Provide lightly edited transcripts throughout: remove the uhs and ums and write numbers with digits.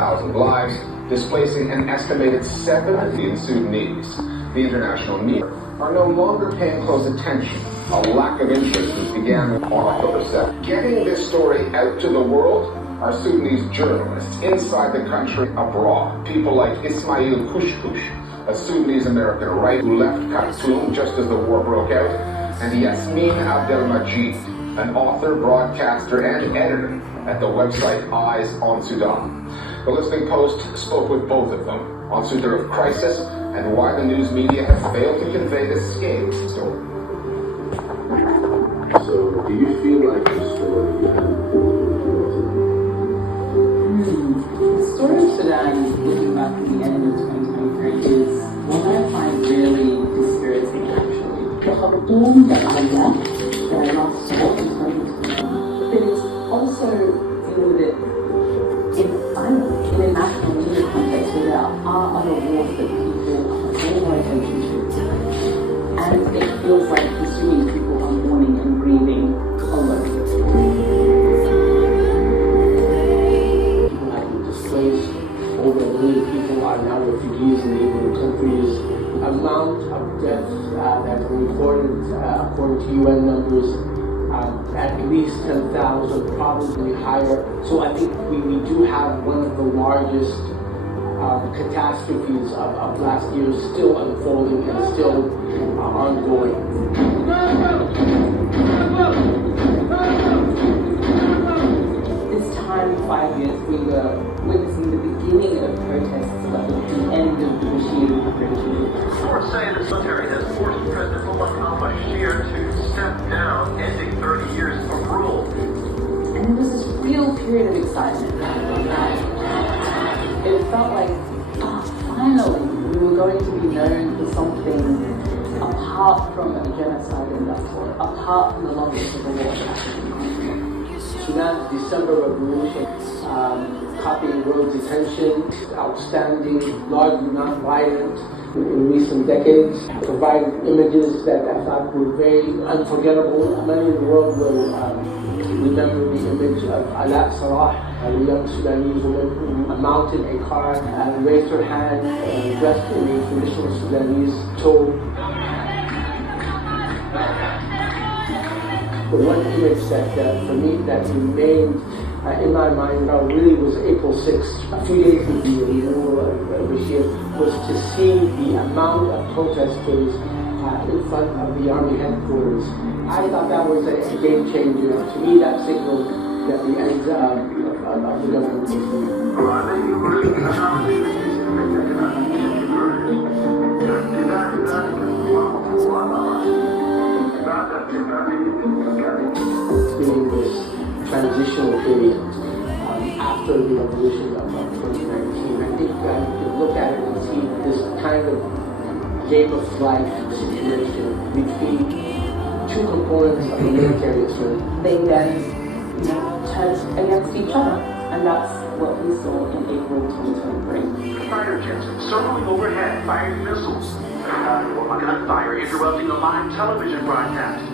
1,000 lives, displacing an estimated 7 million Sudanese. The international media are no longer paying close attention, a lack of interest which began on October 7th. Getting this story out to the world are Sudanese journalists inside the country, abroad. People like Ismail Kushkush, a Sudanese-American writer who left Khartoum just as the war broke out, and Yasmin Abdelmajid, an author, broadcaster, and editor at the website Eyes on Sudan. The Listening Post spoke with both of them on Sudan of crisis and why the news media have failed to convey the scale of the story. So, do you feel like the story you have The story of Sudan, looking back at the end of 2023, is one that I find really dispiriting, actually. The Khartoum that I left, that I last saw in 2020, but it's also dealing with it in a national media context where there are other wars that people pay more attention to. And it feels like the Sudanese people are mourning and grieving alone. Displaced, over 1 million people are now refugees in neighboring countries. Amount of deaths that have been reported, according to UN numbers, at least 10,000, probably higher. So I think we do have one of the largest catastrophes of last year still unfolding and still ongoing. This time, 5 years, we were witnessing the beginning of protests at the end of the regime. Reports say the military has forced President Omar al-Bashir to step down, ending 30 years of rule. And there was this real period of excitement. It felt like, finally, we were going to be known for something apart from a genocide in Darfur, apart from the longest civil war. Sudan's December Revolution, copying world attention, outstanding, largely non-violent in recent decades, provided images that I thought were very unforgettable. Many in the world will remember the image of Ala Salah, a young Sudanese woman who mounted a car and raised her hand, dressed in a traditional Sudanese toga. The one image that, for me, that remained in my mind really was April 6th, a few days before the removal of Bashir, was to see the amount of protesters in front of the army headquarters. I thought that was a game changer. To me, that signaled that the end of the government was near. During this transitional period after the revolution of 2019, I think you can look at it and see this kind of game of life situation between two components of the military Israel. They then turned against each other, and that's what we saw in April 2023. Fighter jets circling overhead, firing missiles. Gunfire interrupting the live television broadcast.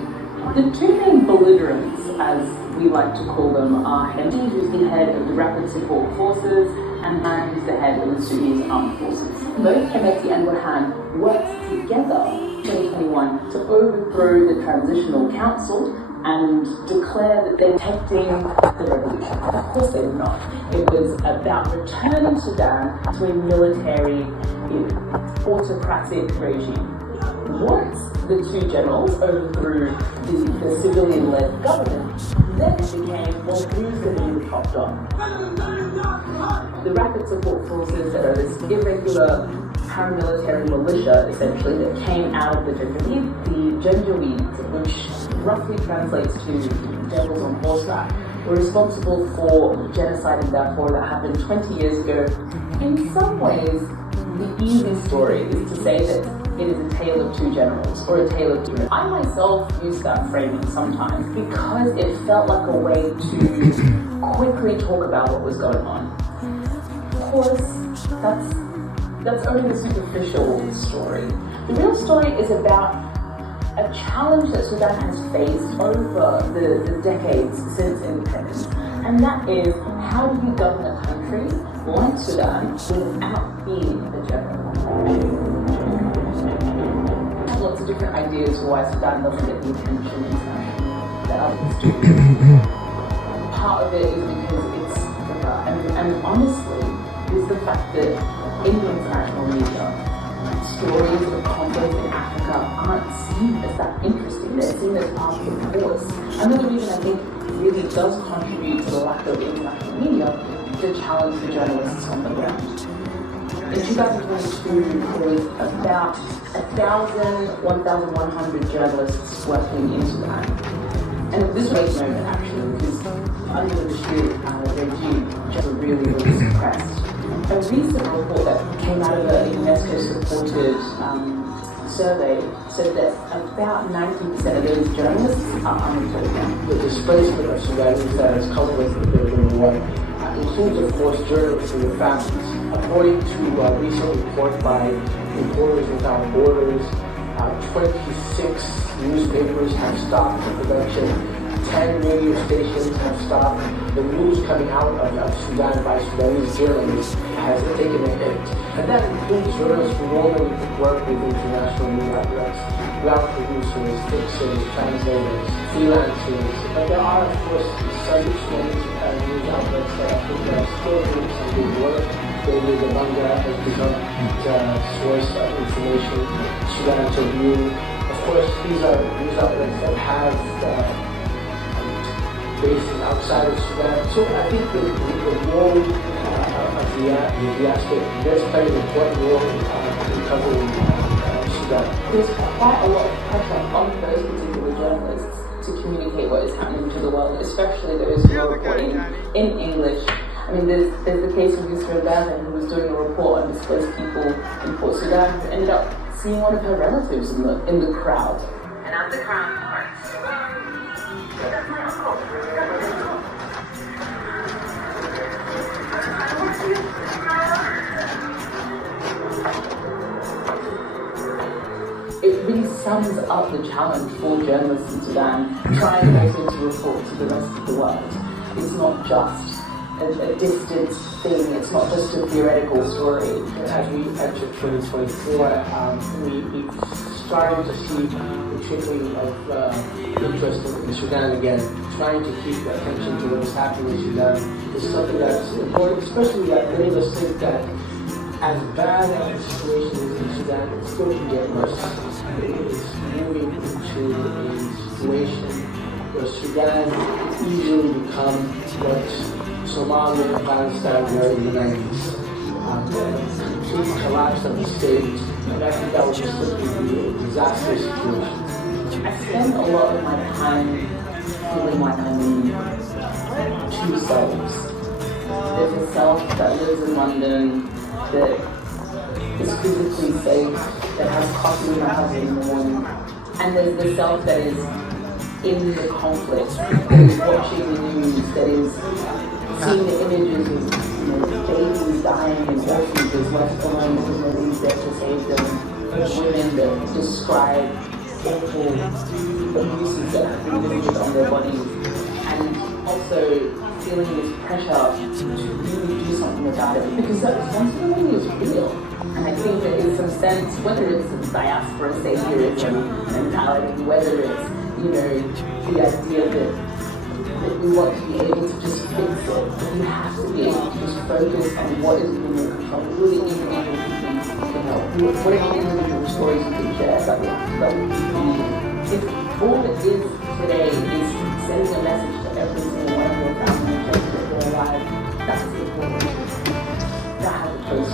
The two main belligerents, as we like to call them, are Hemedi, who's the head of the Rapid Support Forces, and Han, who's the head of the Sudanese Armed Forces. Both Hemedi and Burhan worked together in 2021 to overthrow the Transitional Council and declare that they're protecting the revolution. Of course they were not. It was about returning Sudan to a military, autocratic regime. Once the two generals overthrew the civilian-led government, then it became, well, who's going to be the top dog? The Rapid Support Forces that are this irregular paramilitary militia, essentially, that came out of the Janjaweeds, which roughly translates to devils on horseback, were responsible for genocide in Darfur that happened 20 years ago. In some ways, the easy story is to say that it is a tale of two generals, or a tale of two. I myself use that framing sometimes because it felt like a way to quickly talk about what was going on. Of course, that's only the superficial story. The real story is about a challenge that Sudan has faced over the decades since independence, and that is, how do you govern a country like Sudan without being a general. I have lots of different ideas for why Sudan doesn't get the attention internationally that others do. Part of it is because it's Africa, and honestly, is the fact that in the international media, stories of conflict in Africa aren't seen as that interesting. They're seen as part of the course. Another reason I think really does contribute to the lack of international media to challenge the journalists on the ground. In 2022, there was about 1,100 journalists working in Sudan. And this was a moment actually, because under the Bashir regime, just really, really suppressed. A recent report that came out of a UNESCO-supported survey said that about 90% of those journalists are unemployed now. The displacement of Sudanese that has culminated in the war includes, of course, journalists and their families. According to a recent report by Reporters Without Borders, 26 newspapers have stopped production. 10 radio stations have stopped. The news coming out of Sudan by Sudanese journalists has taken a hit. And that includes journalists who normally work with international news outlets, ground producers, fixers, translators, freelancers. But there are, of course, some Sudanese news outlets that I think are still doing some good work. Daily the Banga has become the source of information. Sudan Tribune. Of course, these are news outlets that have bases outside of Sudan. So I think the role of the diaspora, there's played an important role in covering Sudan. There's quite a lot of pressure on those particular journalists to communicate what is happening to the world, especially those who are reporting in English. I mean, there's the case of Yusra Berman, who was doing a report on displaced people in Port Sudan, who ended up seeing one of her relatives in the crowd. And as the crowd parts, it really sums up the challenge for journalists in Sudan, trying also to report to the rest of the world. It's not just a distant thing, it's not just a theoretical story. As we enter 2024, we've started to see the trickling of interest in Sudan again. Trying to keep attention to what is happening in Sudan is something that's important, especially that many of us think that as bad as the situation is in Sudan, it still can get worse. It is moving into a situation where Sudan easily become what Somalia and Afghanistan were in the 90s. The complete collapse of the state, and I think that would just simply be a disastrous situation. I spend a lot of my time feeling like I'm in two selves. There's a self that lives in London, that is physically safe, that has coffee in my house in the morning, and there's the self that is in the conflict, that is watching the news, that is seeing the images of babies dying in orphanages left alone because nobody's there to save them, women that describe awful abuses that have been visited on their bodies, and also feeling this pressure to really do something about it, because that responsibility is real. And I think there is some sense, whether it's a diaspora saviorism mentality, whether it's, the idea that we want to be able to just fix it, but we have to be able to just focus on what is within your control, who are the individual people can help, what are the individual stories you can share that we can. If all it is today is sending a message to every single one of your family and checking that they're alive, that's the important thing. That has a place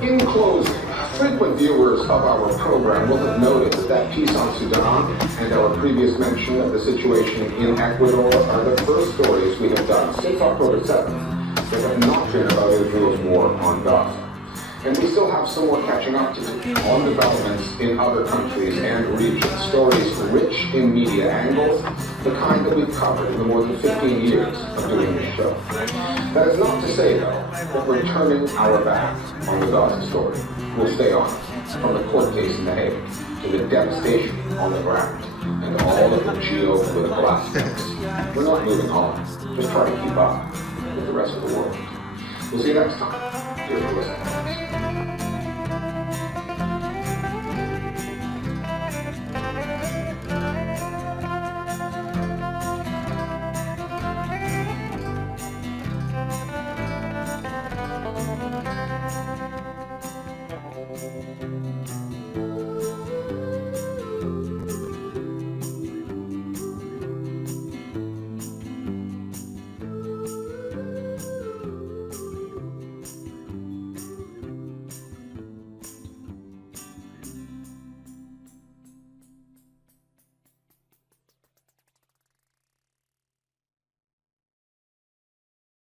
to. In closing, frequent viewers of our program will have noted that piece on Sudan and our previous mention of the situation in Ecuador are the first stories we have done since October 7th that have not been about Israel's war on Gaza. And we still have some more catching up to do on developments in other countries and regions, stories rich in media angles, the kind that we've covered in the more than 15 years of doing this show. That is not to say, though, that we're turning our back on the Gaza story. We'll stay on, from the court case in The Hague to the devastation on the ground and all of the geopolitical aspects. We're not moving on, just trying to keep up. the rest of the world. We'll see you next time here for Listen.